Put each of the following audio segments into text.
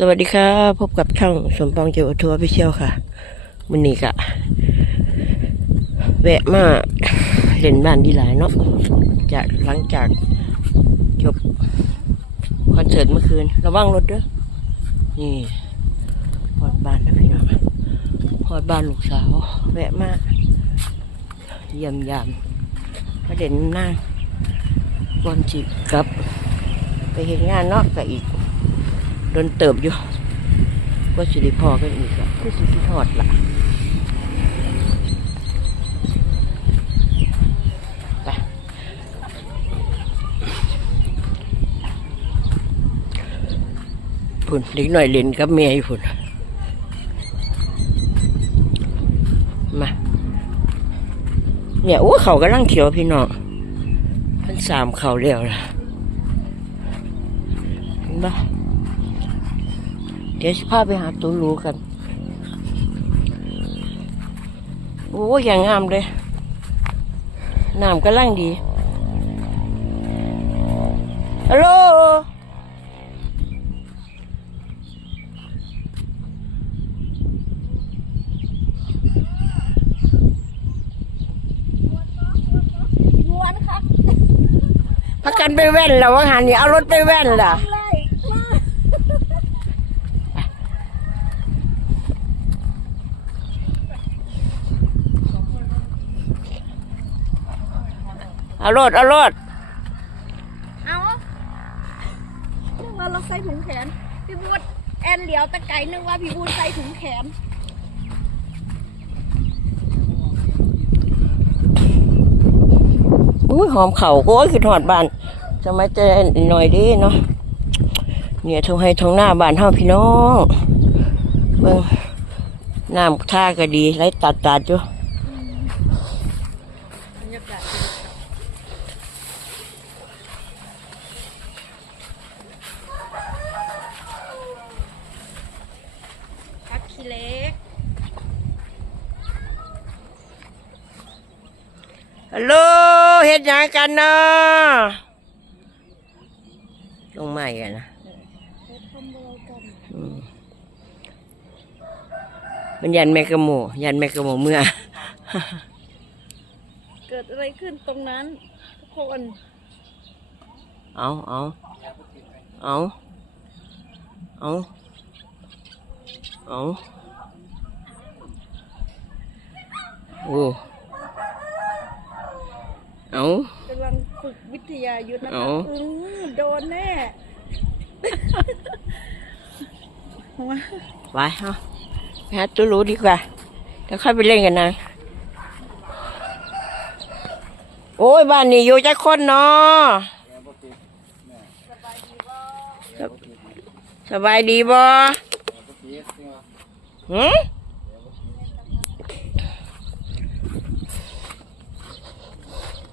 สวัสดีครับพบกับช่องสมปองเจียวทัวร์พิเชียวค่ะวันนี้กะแวะมาเล่นบ้านดีหลายเนาะจากหลังจากจบคอนเสิร์ตเมื่อคืน ระวังรถเด้อนี่พอดบ้านนะพี่น้องพอดบ้านลูกสาว แวะมาเยี่ยมยามมาเด่นหน้าก่อนจิกับไปเห็นงานเนาะก็อีก ดนเติบอยู่ว่าสิริพอกันอีกอะคือสิคิดทอดละไปพุ่นเล็กหน่อยเล่นกับเมียอยู่พุ่นมาเนี่ยโอ้เขากำลังเขียวพี่น้องพันสามเขาเรียวละเห็นปะ เดี๋ยวสิพาไปหาตัวรู้กัน โอ้ยอย่างงามเลย น้ำกำลังดี ฮัลโหลม้วนครับพักกันไปแว่นแล้วว่าหันนี่เอารถไปแว่นล่ะ เลยมา เอารถเอารถเอานึกว่าเราใส่ถุงแขน พี่บูดแอนเหลียวตะไก่นึกว่าพี่บูดใส่ถุงแขนอุ้ยหอมเข่าโอ้ยคือหอดบ้านสมัยเจอหน่อยดิเนาะเนี่ยทงให้ทงหน้าบ้านเฮาพี่น้องเบิ่งน้ำท่าก็ดีไหลตัดตัดอยู่ บรรยากาศพักขี้เล็ก ฮัลโหลเฮ็ ดยังกันเนาะลงใหม่อะนอืมมันยันแมกะโมยันแมกกะโมเมื่อ เกิดอะไรขึ้นตรงนั้น ทุกคน เอาเอาเอาเอาเอาโอ้ เอากำลังฝึกวิทยายุทธนะเอาคะอือโดนแน่ว้าไปเอาไปหาตัวรู้ดีกว่าเดี๋ยวค่อยไปเล่นกันนะ โอ้ยบ้านนี้อยู่จักคนเนาะสบายดีบ่หืม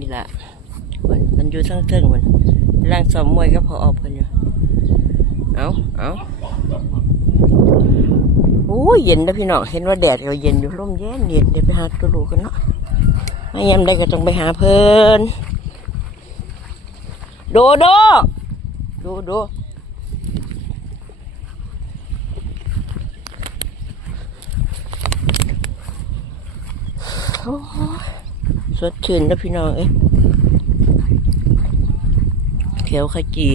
นี่ละมันมันอยู่ทั้งเทิงมันร่างสอมมวยก็พอออกเพิ่นอยู่เอาเอาโอ้ยเย็นนะพี่น้องเห็นว่าแดดก็เย็นอยู่ร่มเย็นเย็นเดี๋ยวไปหาตัวลูกกันเนาะไม่ยามใดก็ต้องไปหาเพิ่นโดโดโดโดโอ้ สดชื่นนะพี่น้องเอ้ยเขียวขจี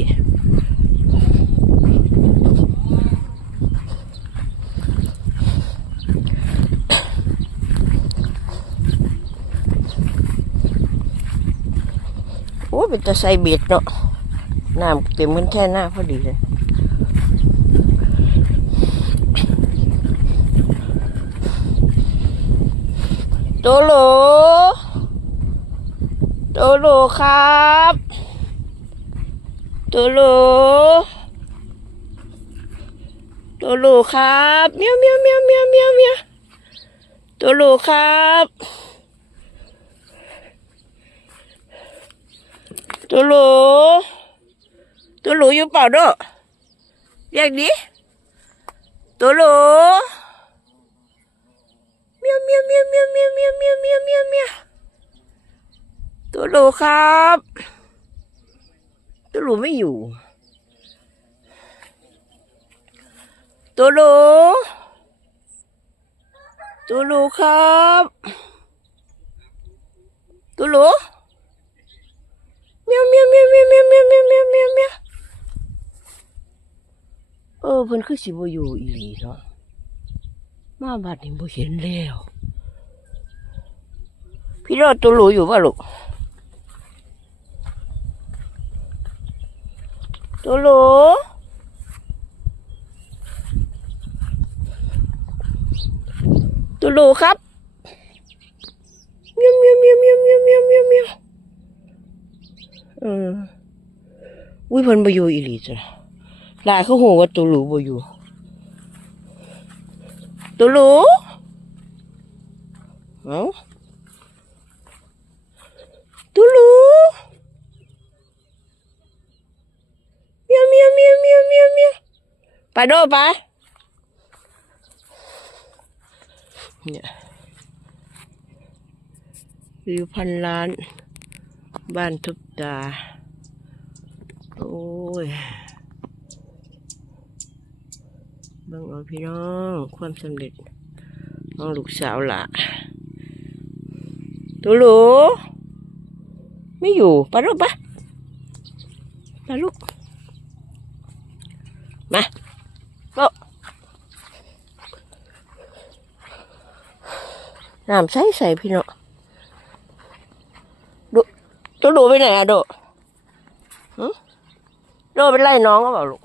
โอ้เป็นตะไซเบ็ดเนาะน้ำเต็มกันแค่หน้าพอดีเลยโตโล โตโหลครับตัวโตัวโลครับเมียวเมียวเมียวเมียวเมียวเมียวตัวโลครับตัวโตัวโลอยู่เปล่าเด้อเรียกดิตัวโลเมียวเมียวเมียวเมียวเมียวเมียวเมียวเมียวเมียวเมียว ตัวหลูครับ ตัวหลูไม่อยู่ ตัวหลูตัวหลูครับ ตัวหลูเมียวเมียวเมียวเมียวเมียวเมียวเมียวเมียวเมียวเมียวเออเพิ่นคือสิบ่อยู่อีหลีเนาะมาบัดนี้บ่เห็นแล้วพี่รอดตัวหลูอยู่ป่ะลูก ตัวหลูตัวหลูครับเมียวเมียวเมียวเมียวเมียวเมียวเมียวเมียวเอออุ้ยพิ่นบอยู่อีหลีจ้ะลายเขาหูว่าตัวหลูบอยู่ตัวหลูเอ้าตัวหลูเมียวเมียวเมียวเมียวเมียวเมียว ไปโดไปเนี่ยวิวพันล้าน บ้านทุบตาโอ้ยเบังเอาพี่น้อง ความสำเร็จของลูกสาวละตัวหลูไม่อยู่ไปลูกไปไปลูก มาลูก น้ำใสใส่พี่น้องตัวหลูไปไหนอะโดหึโดไปไล่น้องก็เปล่าลูก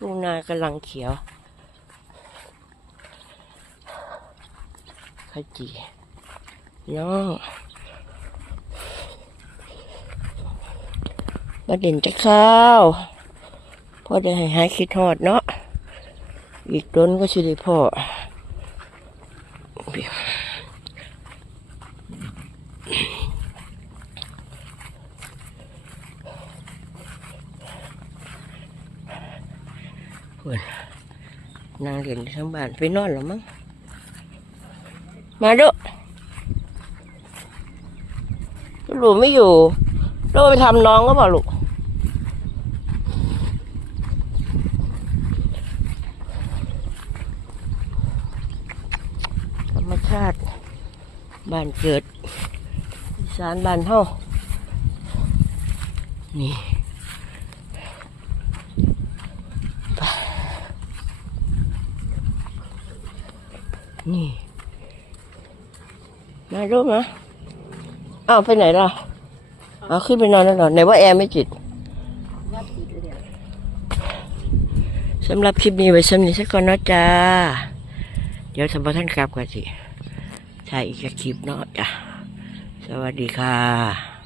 ลูกนากำลังเขียวขจีน้องมาเด่นจะข้าวพ่อจะให้หายคิดทอดเนาะ อีกต้นก็ชิได้พ่อเพื่อนนางเรียนทั้งบ้านไปนอนแล้วมั้งมาด้อลูกไม่อยู่ลูกไปทำน้องก็บอกลูกธรรมชาติ บ้านเกิดอีสารบ้านเฮานี่นี่ มาลูกนะอ้าวไปไหนล่ะอ้าวขึ้นไปนอนแล้วเหรอไหนว่าแอร์ไม่ติดว่าผิดเลยเดี๋ยสำหรับคลิปนี้ไว้สำนีสักก่อนนาะจ้า เดี๋ยวสมบัติท่านกลับกันสิ ถ่ายอีกคลิปเนาะจ้ะสวัสดีค่ะ